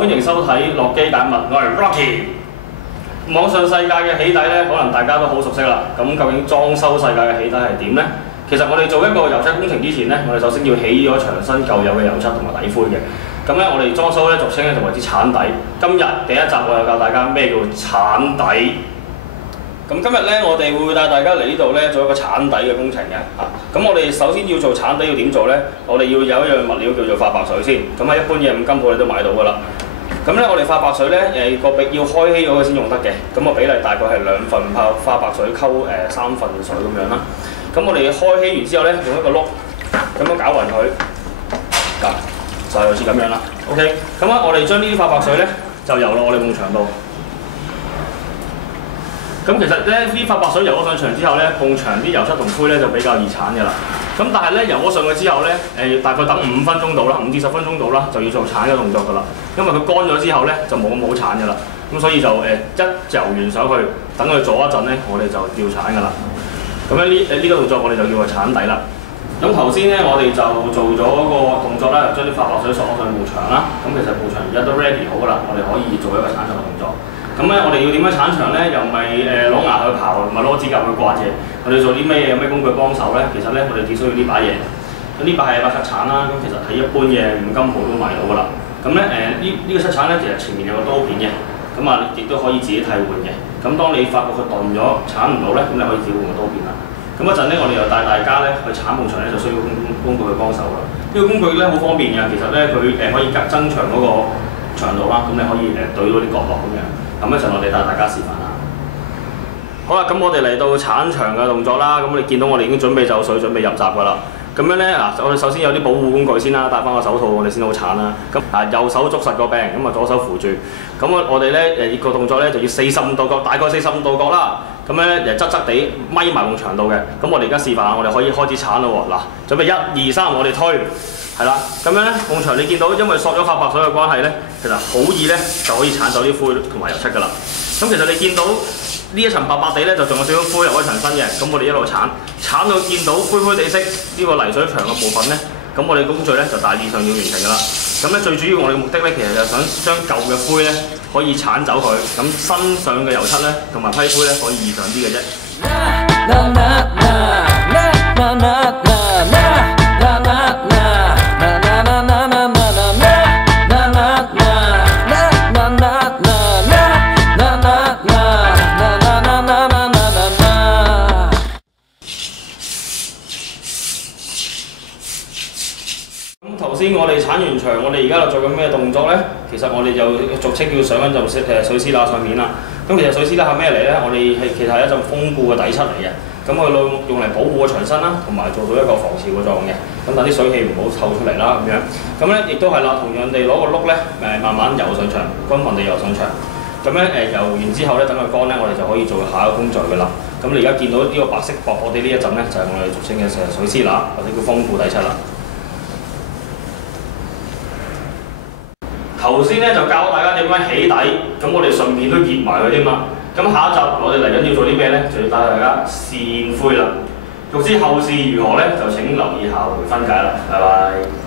歡迎收睇樂基解密，我係 Rocky。網上世界嘅起底咧，可能大家都好熟悉啦。咁究竟裝修世界嘅起底係點呢？其實我哋做一個油漆工程之前咧，我哋首先要起咗牆身舊有嘅油漆同埋底灰嘅。咁咧，我哋裝修咧俗稱咧就為之鏟底。今日第一集我又教大家咩叫鏟底。咁今日咧，我哋會帶大家嚟呢度咧做一個鏟底嘅工程嘅嚇。咁我哋首先要做鏟底要點做咧？我哋要有一樣物料叫做發白水先。咁喺一般嘅五金鋪你都買到㗎啦。咁咧，我哋發白水咧個比要開稀咗佢先用得嘅。咁個比例大概係2份發白水溝3份水咁樣啦。咁我哋開稀完之後咧，用一個碌咁樣攪勻佢，就好似咁樣啦。OK， 咁啊，我哋將呢啲發白水咧就游落我哋埲牆度。咁其實咧，啲發白水游咗上牆之後咧，埲牆啲油漆同灰咧就比較易鏟嘅啦。咁但係咧游咗上去之後咧，大概等5分鐘到啦，5至10分鐘到啦，就要做鏟嘅動作㗎啦。因為佢乾咗之後咧，就冇咁好鏟㗎啦。咁所以就一游完上去，等佢咗一陣咧，我哋就要鏟㗎啦。咁咧呢個動作我哋就叫佢鏟底啦。咁頭先咧，我哋就做咗個動作啦，將啲發白水索上埲牆啦。咁其實埲牆而家都 ready 好㗎啦，我哋可以做一個鏟牆嘅動作。咁咧，我哋要點樣鏟牆咧？又唔係攞牙去刨，唔係攞指甲去刮嘅。我哋做啲咩？有咩工具幫手咧？其實咧，我哋只需要呢把嘢。咁呢把係把漆鏟啦。咁其實喺一般嘅五金鋪都買到㗎啦。咁咧呢個漆鏟咧，其實前面有個刀片嘅。咁啊，亦都可以自己替換嘅。咁當你發覺佢鈍咗，鏟唔到咧，咁你可以自己換個刀片啦。咁一陣咧，我哋又帶大家咧去鏟埲牆咧，就需要工具去幫手啦。呢個工具咧好方便嘅，其實咧佢可以增長嗰個長度啦。咁你可以對到啲角落咁樣。咁一陣我哋帶大家示範下。好啦，咁我哋嚟到鏟牆嘅動作啦。咁你見到我哋已經準備就緒，準備入閘㗎啦。咁樣咧嗱，我哋首先有啲保護工具先啦，戴翻個手套我哋先好鏟啦。咁右手捉實個柄，咁啊左手扶住。咁我哋咧個動作咧就要45度角，大概45度角啦。咁咧側側地咪埋埲牆度嘅。咁我哋而家示範下，我哋可以開始鏟咯喎。嗱，準備1、2、3，我哋推。係啦，咁樣咧，埲牆你見到因為索咗發白水嘅關係咧，其實好易咧就可以鏟走啲灰同埋油漆㗎啦。咁其實你見到呢一層白白地咧，就仲有少少灰入喺牆身嘅。咁我哋一路鏟到見到灰灰地色呢個泥水牆嘅部分咧，咁我哋工序咧就大致上要完成㗎啦。咁咧最主要我哋嘅目的咧，其實就想將舊嘅灰咧可以鏟走佢，咁新上嘅油漆咧同埋批灰咧可以易上啲嘅啫。頭先我哋鏟完牆，我哋而家就做緊咩動作咧？其實我哋就俗稱叫上緊就水絲罅上面啦。咁其實水絲罅係咩嚟咧？我哋其實係一陣豐固嘅底漆嚟嘅。咁佢用嚟保護個牆身啦，同埋做到一個防潮嘅作用嘅。咁等啲水氣唔好透出嚟啦，咁樣。咁咧亦都係啦，同樣地攞個碌咧慢慢游上牆，均勻地游上牆。咁咧游完之後咧，等佢乾咧，我哋就可以做下一個工序㗎啦。咁你而家見到呢個白色薄薄地呢一陣咧，就係我哋俗稱嘅水絲罅，或者叫豐固底漆啦。頭先咧就教大家點樣起底，咁我哋順便都熱埋佢添嘛。咁下一集我哋嚟緊要做啲咩咧？就要帶大家扇灰啦。欲知後事如何咧，就請留意下回分解啦。拜拜。